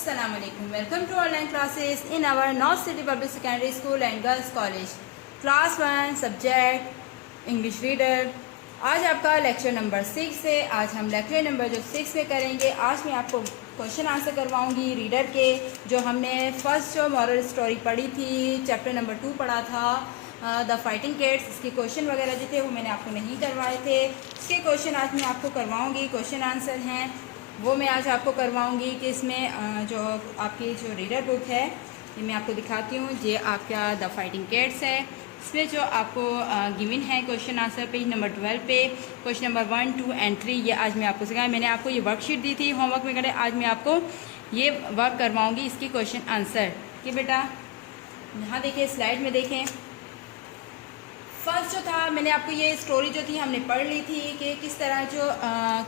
Assalamu alaikum. Welcome to online classes in our North City Public Secondary School and Girls College. Class 1 Subject English Reader. आज आपका lecture number 6 है। आज हम lecture number जो 6 में करेंगे, आज मैं आपको क्वेश्चन आंसर करवाऊंगी रीडर के। जो हमने फर्स्ट जो मॉरल स्टोरी पढ़ी थी, चैप्टर नंबर 2 पढ़ा था द फाइटिंग कैट्स, इसके क्वेश्चन वगैरह जो थे वो मैंने आपको नहीं करवाए थे। इसके क्वेश्चन आज मैं आपको करवाऊँगी, क्वेश्चन आंसर हैं वो मैं आज आपको करवाऊंगी कि इसमें जो आपकी जो रीडर बुक है ये मैं आपको दिखाती हूँ। ये आपका द फाइटिंग कैट्स है। इसमें जो आपको गिवन है क्वेश्चन आंसर पेज नंबर 12 पे क्वेश्चन नंबर 1, 2 एंड 3 ये आज मैं आपको सिखाया। मैंने आपको ये वर्कशीट दी थी होमवर्क में करें, आज मैं आपको ये वर्क करवाऊँगी इसकी क्वेश्चन आंसर। कि बेटा यहाँ देखिए, स्लाइड में देखें। फर्स्ट जो था मैंने आपको ये स्टोरी जो थी हमने पढ़ ली थी कि किस तरह जो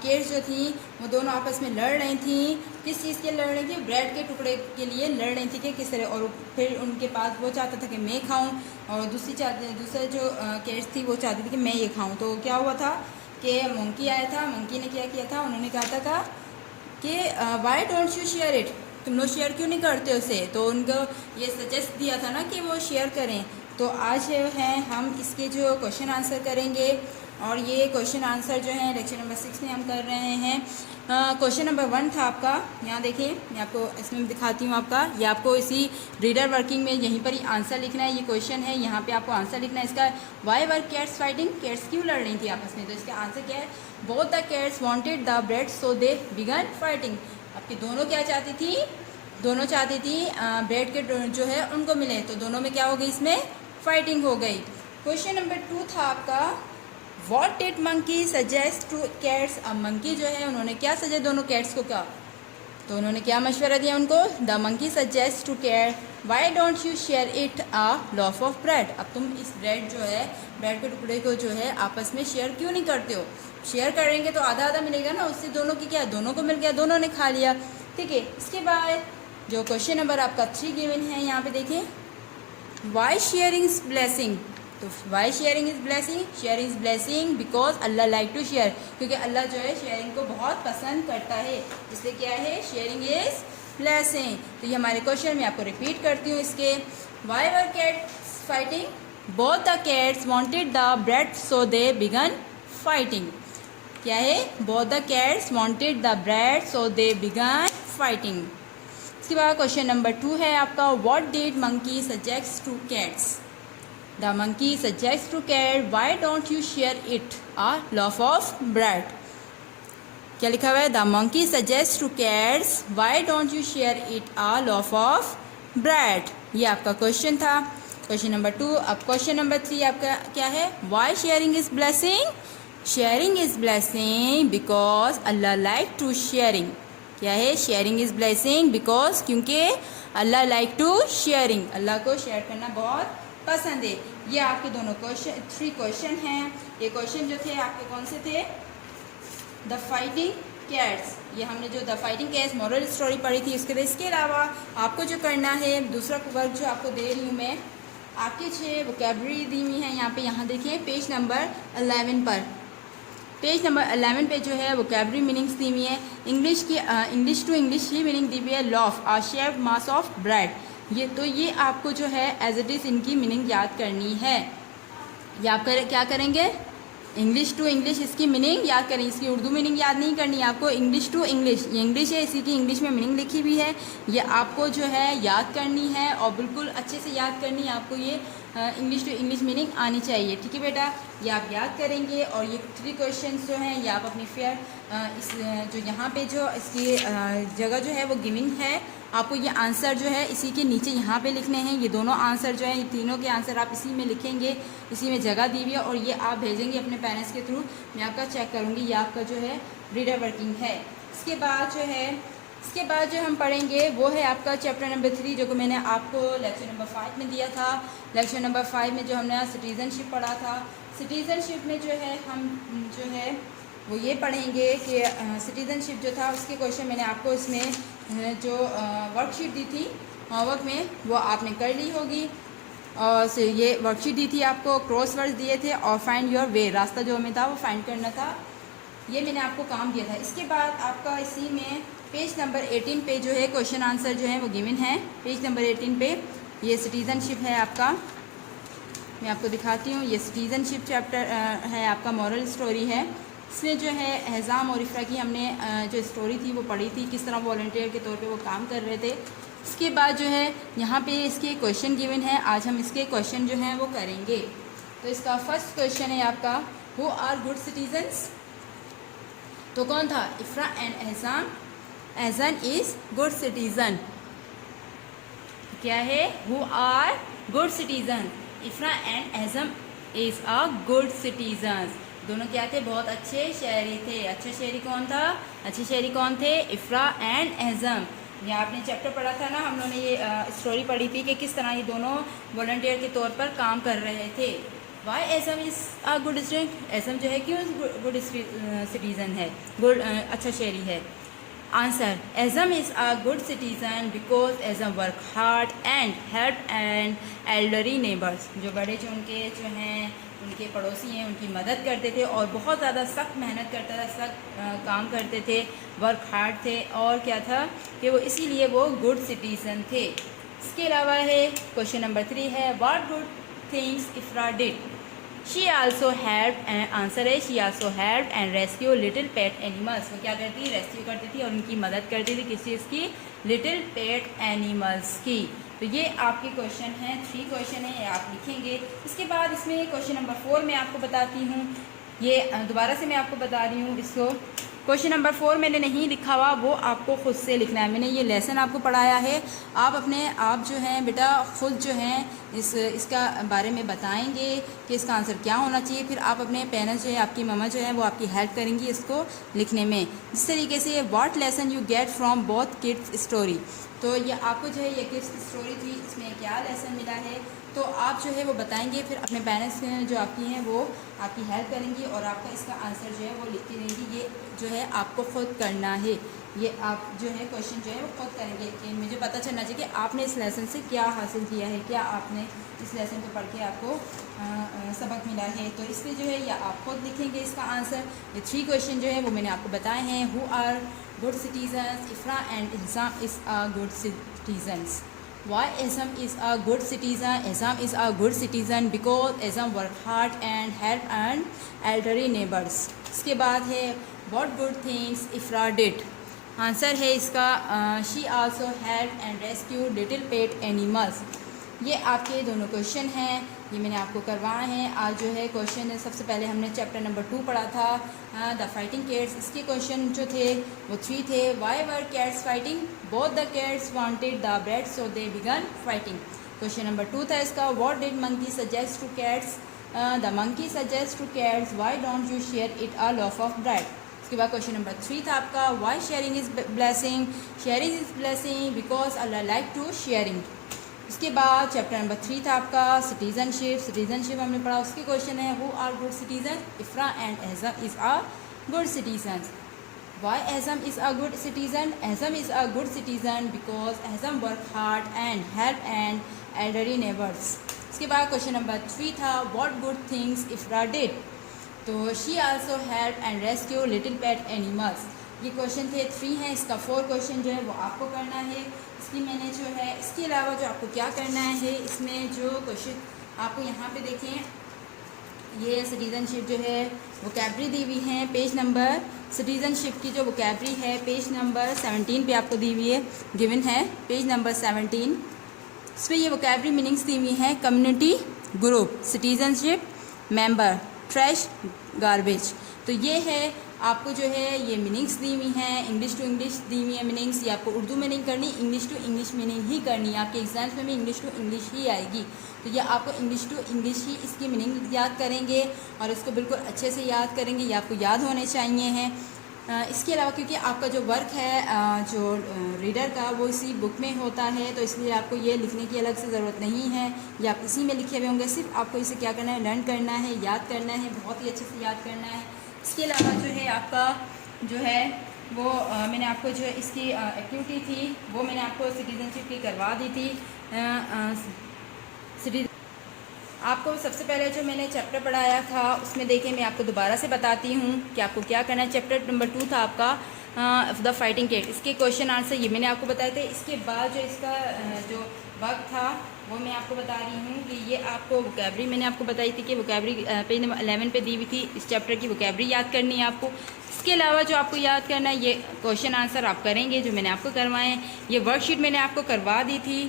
कैट्स जो थी वो दोनों आपस में लड़ रही थी। किस चीज़ के लड़ रही थी? ब्रेड के टुकड़े के लिए लड़ रही थी कि किस तरह। और फिर उनके पास वो चाहता था कि मैं खाऊं और दूसरा जो कैट्स थी वो चाहती थी कि मैं ये खाऊं। तो क्या हुआ था कि मंकी आया था। मंकी ने क्या किया था, उन्होंने कहा था कि Y don't you share it, तुम लोग शेयर क्यों नहीं करते उसे। तो उनको ये सजेस्ट दिया था ना कि वो शेयर करें। तो आज है हम इसके जो क्वेश्चन आंसर करेंगे और ये क्वेश्चन आंसर जो है लेक्चर नंबर 6 में हम कर रहे हैं। क्वेश्चन नंबर 1 था आपका, यहाँ देखिए मैं आपको इसमें दिखाती हूँ आपका। ये आपको इसी रीडर वर्किंग में यहीं पर ही आंसर लिखना है। ये क्वेश्चन है, यहाँ पे आपको आंसर लिखना है इसका। Y were cats fighting, cats क्यों लड़ रही थी आपस में। तो इसका आंसर क्या है, both the cats wanted the bread so they began fighting. आपकी दोनों क्या चाहती थी, दोनों चाहती थी ब्रेड के जो है उनको मिले। तो दोनों में क्या हो गई, इसमें फाइटिंग हो गई। क्वेश्चन नंबर 2 था आपका, what did monkey suggest to cats. अब मंकी जो है उन्होंने क्या सजेस्ट दोनों कैट्स को कहा, तो उन्होंने क्या मशवरा दिया उनको। The monkey suggest to cat why don't you share it a loaf of bread. अब तुम इस ब्रेड जो है, ब्रेड के टुकड़े को जो है आपस में शेयर क्यों नहीं करते हो। शेयर करेंगे तो आधा आधा मिलेगा ना, उससे दोनों की क्या, दोनों को मिल गया, दोनों ने खा लिया। ठीक है। इसके बाद जो क्वेश्चन नंबर आपका 3 गिवन है, यहाँ पे देखिए, वाई शेयरिंग इज ब्लेसिंग। तो why sharing is blessing, sharing is blessing because Allah like to share, क्योंकि अल्लाह जो है शेयरिंग को बहुत पसंद करता है, इसलिए क्या है, शेयरिंग इज ब्लेसिंग। तो ये हमारे क्वेश्चन में आपको रिपीट करती हूँ इसके। Why were cats fighting, both the cats wanted the bread so they began fighting. क्या है, both the cats wanted the bread so they began fighting. इसके बाद क्वेश्चन नंबर 2 है आपका, what did monkey suggest to cats. The monkey suggest to cat why don't you share it a loaf of bread. क्या लिखा हुआ है, the monkey suggest to cats why don't you share it a loaf of bread. ये आपका question था, question number 2। अब question number 3 आपका क्या है, why sharing is blessing. Sharing is blessing because Allah like to sharing. क्या है, sharing is blessing because, क्योंकि Allah like to sharing, Allah को शेयर करना बहुत पसंद है। ये आपके दोनों क्वेश्चन 3 क्वेश्चन हैं। ये क्वेश्चन जो थे आपके कौन से थे, द फाइटिंग कैट्स। ये हमने जो the fighting cats moral story पढ़ी थी उसके लिए। इसके अलावा आपको जो करना है, दूसरा वर्क जो आपको दे रही हूँ मैं, आपके 6 वोकैबुलरी दी हुई है यहाँ पे। यहाँ देखिए पेज नंबर 11 पर, पेज नंबर 11 पे जो है वोकैबुलरी मीनिंग्स दी हुई है। इंग्लिश की इंग्लिश टू इंग्लिश ही मीनिंग दी हुई है, loaf a shaped mass of bread. ये तो ये आपको जो है एज इट इज़ इनकी मीनिंग याद करनी है। ये आप क्या करेंगे, इंग्लिश टू इंग्लिश इसकी मीनिंग याद करें। इसकी उर्दू मीनिंग याद नहीं करनी है आपको, इंग्लिश टू इंग्लिश। ये इंग्लिश है, इसी की इंग्लिश में मीनिंग लिखी हुई है, ये आपको जो है याद करनी है और बिल्कुल अच्छे से याद करनी है आपको। ये इंग्लिश टू इंग्लिश मीनिंग आनी चाहिए। ठीक है बेटा, ये आप याद करेंगे। और ये 3 क्वेश्चन जो हैं ये आप अपनी फेयर इस जो यहाँ पे जो इसकी जगह जो है वो गिविंग है, आपको ये आंसर जो है इसी के नीचे यहाँ पे लिखने हैं। ये दोनों आंसर जो है, ये तीनों के आंसर आप इसी में लिखेंगे, इसी में जगह दी हुई है और ये आप भेजेंगे अपने पेरेंट्स के थ्रू। मैं आपका चेक करूँगी, ये आपका जो है रीडर वर्किंग है। इसके बाद जो हम पढ़ेंगे वो है आपका चैप्टर नंबर 3, जो कि मैंने आपको लेक्चर नंबर 5 में दिया था। लेक्चर नंबर 5 में जो हमने सिटीज़नशिप पढ़ा था, सिटीज़नशिप में जो है हम जो है वो ये पढ़ेंगे कि सिटीज़नशिप जो था उसके क्वेश्चन मैंने आपको इसमें जो वर्कशीट दी थी होमवर्क में वो आपने कर ली होगी। और ये वर्कशीट दी थी आपको, क्रॉस वर्ड्स दिए थे और फाइंड योर वे, रास्ता जो हमें था वो फाइंड करना था। ये मैंने आपको काम दिया था। इसके बाद आपका इसी में पेज नंबर 18 पे जो है क्वेश्चन आंसर जो है वो गिवन है। पेज नंबर 18 पे ये सिटीज़नशिप है आपका, मैं आपको दिखाती हूँ। ये सिटीज़नशिप चैप्टर है आपका, मॉरल स्टोरी है। इसमें जो है एहज़ाम और इफ़रा की हमने जो स्टोरी थी वो पढ़ी थी, किस तरह वॉलंटियर के तौर पे वो काम कर रहे थे। इसके बाद जो है यहाँ पे इसके क्वेश्चन गिवन है, आज हम इसके क्वेश्चन जो हैं वो करेंगे। तो इसका फर्स्ट क्वेश्चन है आपका, हु आर गुड सिटीजन्स। तो कौन था? इफ़रा एंड एहसान। एहसान इज़ गुड सिटीज़न। क्या है? Who are good citizen. Ifra and Ehsan is a good citizens. दोनों क्या थे? बहुत अच्छे शहरी थे। अच्छे शहरी कौन था? अच्छे शहरी कौन थे? इफ़रा एंड एहसान। ये आपने चैप्टर पढ़ा था ना, हम लोगों ने ये स्टोरी पढ़ी थी कि किस तरह ये दोनों वॉलंटियर के तौर पर काम कर रहे थे। Y Ehsan is a good student. एहसान जो है क्यों गुड सिटीज़न है, गुड अच्छा शहरी है। Answer, Ehsan is a good citizen because Ehsan work hard and help and elderly neighbours. जो बड़े जो उनके जो हैं उनके पड़ोसी हैं उनकी मदद करते थे और बहुत ज़्यादा सख्त मेहनत करता था, सख्त काम करते थे, वर्क हार्ड थे। और क्या था कि वो इसीलिए वो गुड सिटीज़न थे। इसके अलावा है क्वेश्चन नंबर 3 है, what good things Ifra did. She also help. Answer है she also help and rescue little pet animals. वो क्या करती? रेस्क्यू करती थी और उनकी मदद करती थी। किस चीज़ की? लिटिल पेट एनिमल्स की। तो ये आपके क्वेश्चन हैं, 3 क्वेश्चन हैं, ये आप लिखेंगे। इसके बाद इसमें क्वेश्चन नंबर 4 मैं आपको बताती हूँ। ये दोबारा से मैं आपको बता रही हूँ इसको। क्वेश्चन नंबर 4 मैंने नहीं लिखा हुआ, वो आपको ख़ुद से लिखना है। मैंने ये लेसन आपको पढ़ाया है, आप अपने आप जो हैं बेटा ख़ुद जो हैं इसका बारे में बताएंगे कि इसका आंसर क्या होना चाहिए। फिर आप अपने पेरेंट्स जो है, आपकी मम्मा जो है वो आपकी हेल्प करेंगी इसको लिखने में। जिस तरीके से what lesson you get from both kids story. तो ये आपको जो है ये किड्स स्टोरी थी, इसमें क्या लेसन मिला है तो आप जो है वो बताएंगे। फिर अपने पेरेंट्स जो आपकी हैं वो आपकी हेल्प करेंगी और आपका इसका आंसर जो है वो लिख के देंगी। ये जो है आपको ख़ुद करना है, ये आप जो है क्वेश्चन जो है वो खुद करेंगे कि मुझे पता चलना चाहिए कि आपने इस लेसन से क्या हासिल किया है, क्या आपने इस लेसन को पढ़ के आपको सबक मिला है। तो इसमें जो है या आप खुद लिखेंगे इसका आंसर। ये 3 क्वेश्चन जो है वो मैंने आपको बताए हैं। Who are good citizens. Ifra and Ehsan is a good citizens. Why Azam is a good citizen? Azam is a good citizen because Azam work hard and help and elderly neighbors. इसके बाद है what good things Ifra did. Answer है इसका she also helped and rescued little pet animals. ये आपके दोनों question हैं, ये मैंने आपको करवाए हैं। आज जो है क्वेश्चन सबसे पहले हमने चैप्टर नंबर 2 पढ़ा था, द फाइटिंग कैट्स। इसके क्वेश्चन जो थे वो 3 थे। Why were cats fighting? Both the cats wanted the bread so they began fighting. Question number 2 था इसका, what did monkey suggest to cats? The monkey suggest to cats why don't you share it a loaf of bread. उसके बाद question number 3 था आपका, why sharing is blessing? Sharing is blessing because Allah like to sharing. इसके बाद chapter number 3 था आपका citizenship. Citizenship हमने पढ़ा, उसके क्वेश्चन है who are good citizen? Ifra and Ehsan is a good citizen. Why Ehsan is a good citizen? Ehsan is a good citizen because Ehsan work hard and help and elderly neighbours. इसके बाद question number 3 था what good things Ifra did? तो she also help and rescue little pet animals. ये question थे, 3 हैं। इसका 4 question जो है वो आपको करना है। इसकी मैंने जो है इसके अलावा जो आपको क्या करना है, इसमें जो क्वेश्चन आपको यहाँ पे देखें, ये सिटीजनशिप जो है वोकैबरी दी हुई है। पेज नंबर सिटीजनशिप की जो वोकैबरी है पेज नंबर 17 पे आपको दी हुई है, गिवन है पेज नंबर 17। इसमें ये वोकैबरी मीनिंग्स दी हुई हैं, community, group, citizenship, member, trash, garbage. तो ये है आपको जो है ये मीनिंग्स दी हुई हैं। इंग्लिश टू इंग्लिश दी हुई है मीनिंग्स। ये आपको उर्दू में नहीं करनी, इंग्लिश टू इंग्लिश मीनिंग ही करनी है। आपके एग्जाम्स में भी इंग्लिश टू इंग्लिश ही आएगी। तो ये आपको इंग्लिश टू इंग्लिश ही इसकी मीनिंग याद करेंगे और इसको बिल्कुल अच्छे से याद करेंगे। ये आपको याद होने चाहिए हैं। इसके अलावा क्योंकि आपका जो वर्क है जो रीडर का वो इसी बुक में होता है, तो इसलिए आपको ये लिखने की अलग से ज़रूरत नहीं है, ये आप इसी में लिखे हुए होंगे। सिर्फ आपको इसे क्या करना है, लर्न करना है, याद करना है, बहुत ही अच्छे से याद करना है। इसके अलावा जो है आपका जो है वो मैंने आपको जो है इसकी एक्टिविटी थी वो मैंने आपको सिटीजनशिप की करवा दी थी। आपको सबसे पहले जो मैंने चैप्टर पढ़ाया था उसमें देखिए मैं आपको दोबारा से बताती हूँ कि आपको क्या करना है। चैप्टर नंबर 2 था आपका द फाइटिंग किड, इसके क्वेश्चन आंसर ये मैंने आपको बताए थे। इसके बाद जो इसका जो वक्त था वो मैं आपको बता रही हूँ कि ये आपको वोकैबरी मैंने आपको बताई थी कि वोकैबरी पेज नंबर 11 पे दी हुई थी। इस चैप्टर की वोकैबरी याद करनी है आपको। इसके अलावा जो आपको याद करना है ये क्वेश्चन आंसर आप करेंगे जो मैंने आपको करवाए हैं। ये वर्कशीट मैंने आपको करवा दी थी।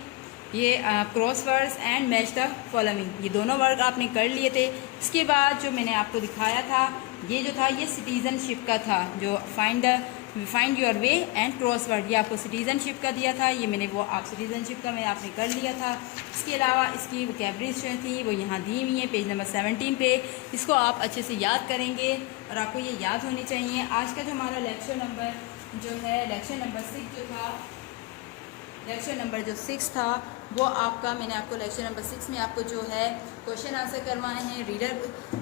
ये cross words and match the following, ये दोनों वर्क आपने कर लिए थे। इसके बाद जो मैंने आपको दिखाया था ये जो था ये सिटीज़नशिप का था, जो find your way and cross word, ये आपको सिटीज़नशिप का दिया था। ये मैंने वो आप सिटीज़नशिप का मैं आपने कर लिया था। इसके अलावा इसकी वोकैबरीज जो थी वो यहाँ दी हुई है पेज नंबर 17 पे। इसको आप अच्छे से याद करेंगे और आपको ये याद होनी चाहिए। आज का जो हमारा लेक्चर नंबर जो है लेक्चर नंबर 6 जो था, लेक्चर नंबर जो 6 था वो आपका मैंने आपको लेक्चर नंबर 6 में आपको जो है क्वेश्चन आंसर करवाए हैं,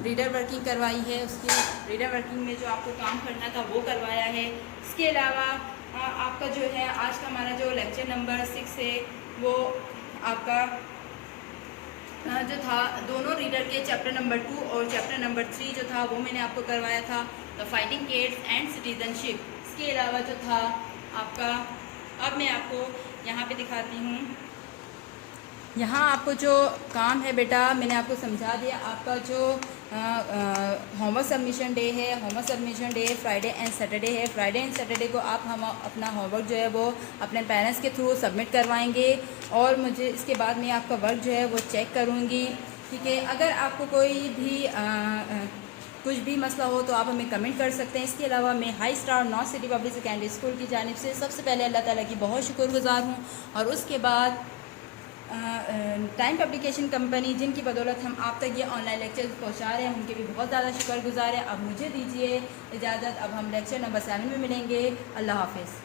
रीडर वर्किंग करवाई है। उसकी रीडर वर्किंग में जो आपको काम करना था वो करवाया है। इसके अलावा आपका जो है आज का हमारा जो लेक्चर नंबर 6 है वो आपका जो था दोनों रीडर के चैप्टर नंबर 2 और चैप्टर नंबर 3 जो था वो मैंने आपको करवाया था, the fighting kids and citizenship. इसके अलावा जो था आपका, अब मैं आपको यहाँ पे दिखाती हूँ। यहाँ आपको जो काम है बेटा मैंने आपको समझा दिया। आपका जो होमवर्क सबमिशन डे है, homework submission day Friday and Saturday है। फ्राइडे एंड सैटरडे को आप हम अपना होमवर्क जो है वो अपने पेरेंट्स के थ्रू सबमिट करवाएंगे और मुझे इसके बाद मैं आपका वर्क जो है वो चेक करूँगी, ठीक है। अगर आपको कोई भी कुछ भी मसला हो तो आप हमें कमेंट कर सकते हैं। इसके अलावा मैं high star north city public secondary school की जानिब से सबसे पहले अल्लाह ताला की बहुत शुक्रगुजार हूँ और उसके बाद टाइम पब्लिकेशन कंपनी जिनकी बदौलत हम आप तक ये ऑनलाइन लेक्चर पहुंचा रहे हैं उनके भी बहुत ज़्यादा शुक्रगुजार है। अब मुझे दीजिए इजाज़त, अब हम लेक्चर नंबर 7 में मिलेंगे। अल्लाह हाफ़िज़।